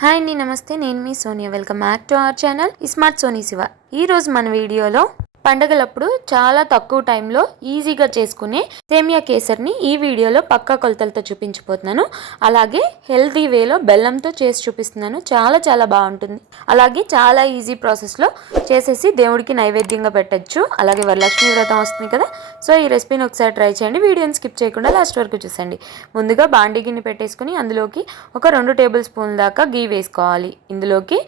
Hi అండి, నమస్తే. నేను మీ Sonia. Welcome back to our channel smart Soni Shiva. ఈరోజు మన వీడియోలో పండగలప్పుడు చాలా తక్కువ టైంలో ఈజీగా చేసుకునే సేమియా కేసర్ని ఈ వీడియోలో పక్కా కొలతలతో చూపించబోతున్నాను. అలాగే హెల్తీ వేలో బెల్లంతో చేసి చూపిస్తున్నాను. చాలా చాలా బాగుంటుంది. అలాగే చాలా ఈజీ ప్రాసెస్లో చేసేసి దేవుడికి నైవేద్యంగా పెట్టచ్చు. అలాగే వరలక్ష్మి వ్రతం వస్తుంది కదా, సో ఈ రెసిపీని ఒకసారి ట్రై చేయండి. వీడియోని స్కిప్ చేయకుండా లాస్ట్ వరకు చూసండి. ముందుగా బాండి గిన్నె పెట్టేసుకుని అందులోకి ఒక 2 టేబుల్ స్పూన్ల దాకా గీ వేసుకోవాలి. ఇందులోకి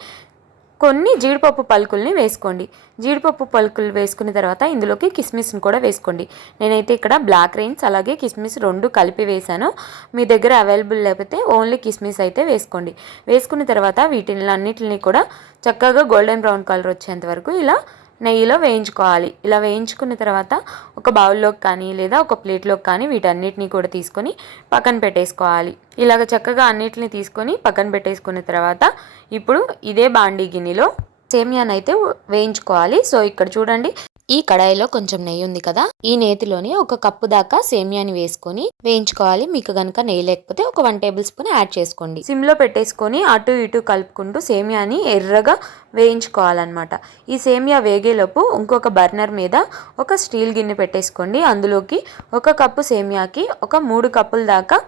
కొన్ని జీడిపప్పు పలుకుల్ని వేసుకోండి. జీడిపప్పు పలుకులు వేసుకున్న తర్వాత ఇందులోకి కిస్మిస్ని కూడా వేసుకోండి. నేనైతే ఇక్కడ బ్లాక్ రైన్స్ అలాగే కిస్మిస్ 2 కలిపి వేసాను. మీ దగ్గర అవైలబుల్ లేకపోతే ఓన్లీ కిస్మిస్ అయితే వేసుకోండి. వేసుకున్న తర్వాత వీటిని అన్నిటిని కూడా చక్కగా గోల్డెన్ బ్రౌన్ కలర్ వచ్చేంత వరకు ఇలా నెయ్యిలో వేయించుకోవాలి. ఇలా వేయించుకున్న తర్వాత ఒక బౌల్లోకి కానీ లేదా ఒక ప్లేట్లోకి కానీ వీటన్నిటిని కూడా తీసుకొని పక్కన పెట్టేసుకోవాలి. ఇలాగ చక్కగా అన్నిటిని తీసుకొని పక్కన పెట్టేసుకున్న తర్వాత ఇప్పుడు ఇదే బాండీ గిన్నెలో సేమియానైతే వేయించుకోవాలి. సో ఇక్కడ చూడండి, ఈ కడాయిలో కొంచెం నెయ్యి ఉంది కదా, ఈ నేతిలోని 1 కప్పు దాకా సేమియాని వేసుకొని వేయించుకోవాలి. మీకు కనుక నెయ్యి లేకపోతే ఒక 1 టేబుల్ స్పూన్ యాడ్ చేసుకోండి. సిమ్లో పెట్టేసుకొని అటు ఇటు కలుపుకుంటూ సేమియాని ఎర్రగా వేయించుకోవాలన్నమాట. ఈ సేమియా వేగేలోపు ఇంకొక బర్నర్ మీద ఒక స్టీల్ గిన్నె పెట్టేసుకోండి. అందులోకి 1 కప్పు సేమియాకి ఒక 3 కప్పుల దాకా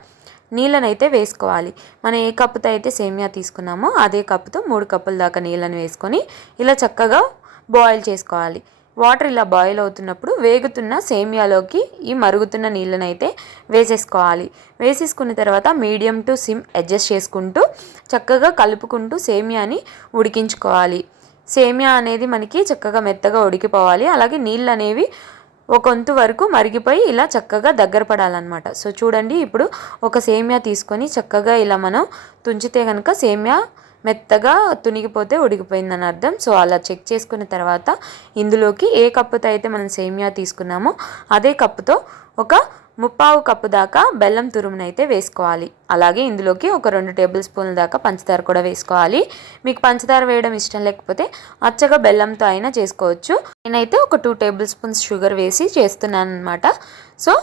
నీళ్ళనైతే వేసుకోవాలి. మనం ఏ కప్పుతో అయితే సేమియా తీసుకున్నామో అదే కప్పుతో 3 కప్పుల దాకా నీళ్ళని వేసుకొని ఇలా చక్కగా బాయిల్ చేసుకోవాలి. వాటర్ ఇలా బాయిల్ అవుతున్నప్పుడు వేగుతున్న సేమియాలోకి ఈ మరుగుతున్న నీళ్ళని అయితే వేసేసుకోవాలి. వేసేసుకున్న తర్వాత మీడియం టు సిమ్ అడ్జస్ట్ చేసుకుంటూ చక్కగా కలుపుకుంటూ సేమియాని ఉడికించుకోవాలి. సేమియా అనేది మనకి చక్కగా మెత్తగా ఉడికిపోవాలి. అలాగే నీళ్ళు అనేవి ఒక వంతు వరకు మరిగిపోయి ఇలా చక్కగా దగ్గర పడాలన్నమాట. సో చూడండి, ఇప్పుడు ఒక సేమియా తీసుకొని చక్కగా ఇలా మనం తుంచితే కనుక సేమియా మెత్తగా తునిగిపోతే ఉడికిపోయిందని అర్థం. సో అలా చెక్ చేసుకున్న తర్వాత ఇందులోకి ఏ కప్పుతో అయితే మనం సేమియా తీసుకున్నామో అదే కప్పుతో ఒక 3/4 కప్పు దాకా బెల్లం తురుమునైతే వేసుకోవాలి. అలాగే ఇందులోకి ఒక 2 టేబుల్ స్పూన్ల దాకా పంచదార కూడా వేసుకోవాలి. మీకు పంచదార వేయడం ఇష్టం లేకపోతే అచ్చగా బెల్లంతో అయినా చేసుకోవచ్చు. నేనైతే ఒక 2 టేబుల్ స్పూన్స్ షుగర్ వేసి చేస్తున్నాను అనమాట. సో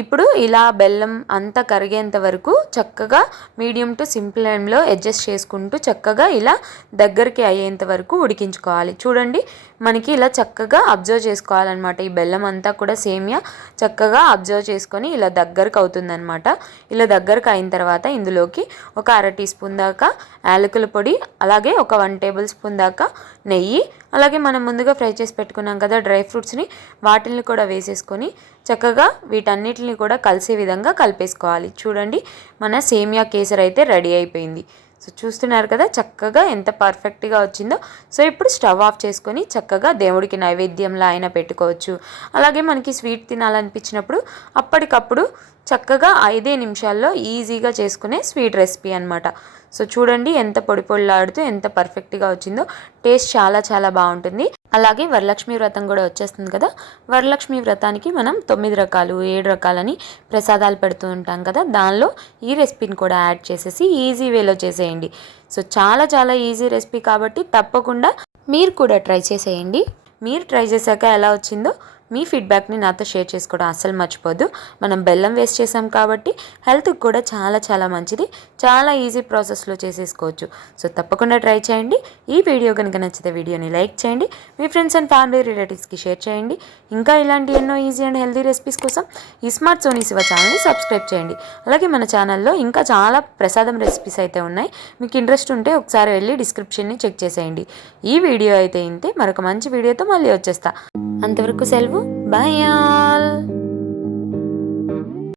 ఇప్పుడు ఇలా బెల్లం అంతా కరిగేంత వరకు చక్కగా మీడియం టు సిమ్ ఫ్లేమ్లో అడ్జస్ట్ చేసుకుంటూ చక్కగా ఇలా దగ్గరికి అయ్యేంత వరకు ఉడికించుకోవాలి. చూడండి, మనకి ఇలా చక్కగా అబ్జర్వ్ చేసుకోవాలన్నమాట. ఈ బెల్లం అంతా కూడా సేమియా చక్కగా అబ్జర్వ్ చేసుకొని ఇలా దగ్గరకు అవుతుందన్నమాట. ఇలా దగ్గరకు అయిన తర్వాత ఇందులోకి ఒక 1/2 టీ స్పూన్ దాకా యాలకుల పొడి, అలాగే ఒక 1 టేబుల్ స్పూన్ దాకా నెయ్యి, అలాగే మనం ముందుగా ఫ్రై చేసి పెట్టుకున్నాం కదా డ్రై ఫ్రూట్స్ని, వాటిని కూడా వేసేసుకొని చక్కగా వీటన్నిటిని కూడా కలిసే విధంగా కలిపేసుకోవాలి. చూడండి, మన సేమియా కేసర్ అయితే రెడీ అయిపోయింది. సో చూస్తున్నారు కదా చక్కగా ఎంత పర్ఫెక్ట్గా వచ్చిందో. సో ఇప్పుడు స్టవ్ ఆఫ్ చేసుకొని చక్కగా దేవుడికి నైవేద్యంలా అయినా పెట్టుకోవచ్చు. అలాగే మనకి స్వీట్ తినాలనిపించినప్పుడు అప్పటికప్పుడు చక్కగా 5 నిమిషాల్లో ఈజీగా చేసుకునే స్వీట్ రెసిపీ అనమాట. సో చూడండి ఎంత పొడి పొడిలాడుతూ ఎంత పర్ఫెక్ట్గా వచ్చిందో. టేస్ట్ చాలా చాలా బాగుంటుంది. అలాగే వరలక్ష్మి వ్రతం కూడా వచ్చేస్తుంది కదా, వరలక్ష్మి వ్రతానికి మనం 9 రకాలు 7 రకాలని ప్రసాదాలు పెడుతూ ఉంటాం కదా, దానిలో ఈ రెసిపీని కూడా యాడ్ చేసేసి ఈజీ వేలో చేసేయండి. సో చాలా చాలా ఈజీ రెసిపీ కాబట్టి తప్పకుండా మీరు కూడా ట్రై చేసేయండి. మీరు ట్రై చేశాక ఎలా వచ్చిందో మీ ఫీడ్బ్యాక్ని నాతో షేర్ చేసుకోవడం అస్సలు మర్చిపోద్దు. మనం బెల్లం వేస్ట్ చేసాం కాబట్టి హెల్త్కి కూడా చాలా చాలా మంచిది. చాలా ఈజీ ప్రాసెస్లో చేసేసుకోవచ్చు. సో తప్పకుండా ట్రై చేయండి. ఈ వీడియో కనుక నచ్చితే వీడియోని లైక్ చేయండి. మీ ఫ్రెండ్స్ అండ్ ఫ్యామిలీ రిలేటివ్స్కి షేర్ చేయండి. ఇంకా ఇలాంటి ఎన్నో ఈజీ అండ్ హెల్తీ రెసిపీస్ కోసం ఈ స్మార్ట్ సోనీ శివ ఛానల్ని సబ్స్క్రైబ్ చేయండి. అలాగే మన ఛానల్లో ఇంకా చాలా ప్రసాదం రెసిపీస్ అయితే ఉన్నాయి. మీకు ఇంట్రెస్ట్ ఉంటే ఒకసారి వెళ్ళి డిస్క్రిప్షన్ని చెక్ చేసేయండి. ఈ వీడియో అయితే ఇంతే. మరొక మంచి వీడియోతో మళ్ళీ వచ్చేస్తా. అంతవరకు సెలవు. బాయ్.